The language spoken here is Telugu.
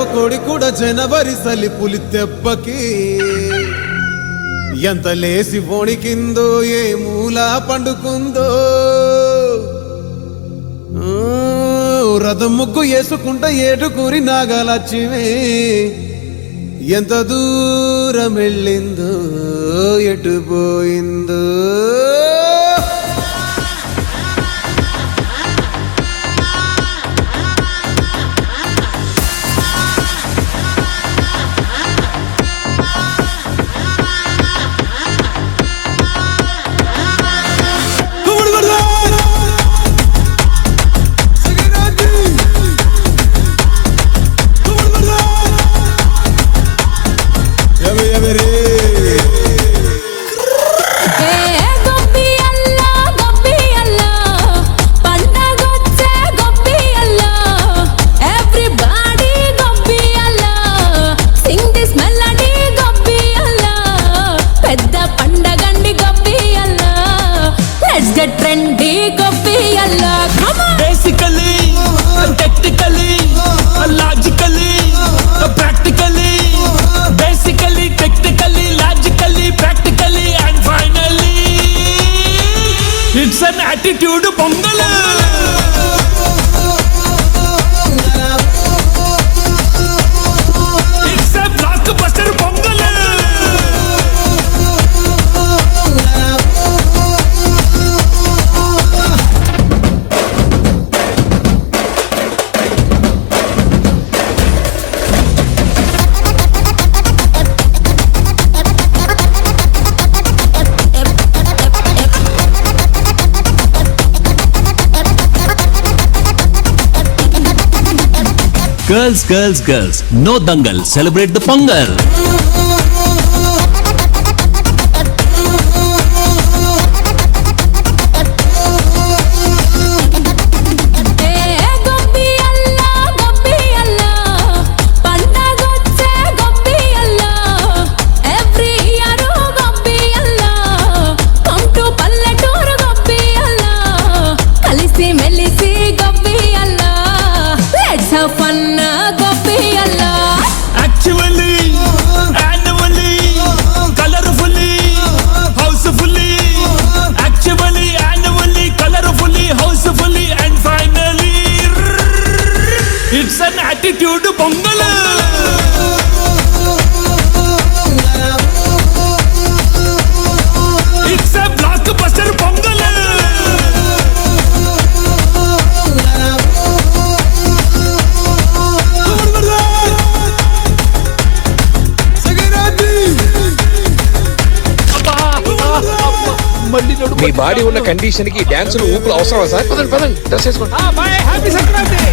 ఒక్క కోడి కూడా జనవరి సలి పులి తెప్పకి ఎంత లేసి వణికిందో ఏ మూల పండుకుందో రథం ముగ్గు వేసుకుంట ఏటుకూరి నాగలక్ష్మి ఎంత దూరం వెళ్ళిందో ఎటు పోయిందో attitude pongal it's a blockbuster pongal Girls, girls, girls, no dangal, celebrate the Pongal. It's an attitude pongal it's a blockbuster pongal me body ఉన్న కండిషన్ కి డాన్సులు ఊపులు అవసరమా సార్? పదండి పదండి డ్రెస్ వేసుకోండి. హ్యాపీ సంక్రాంతి.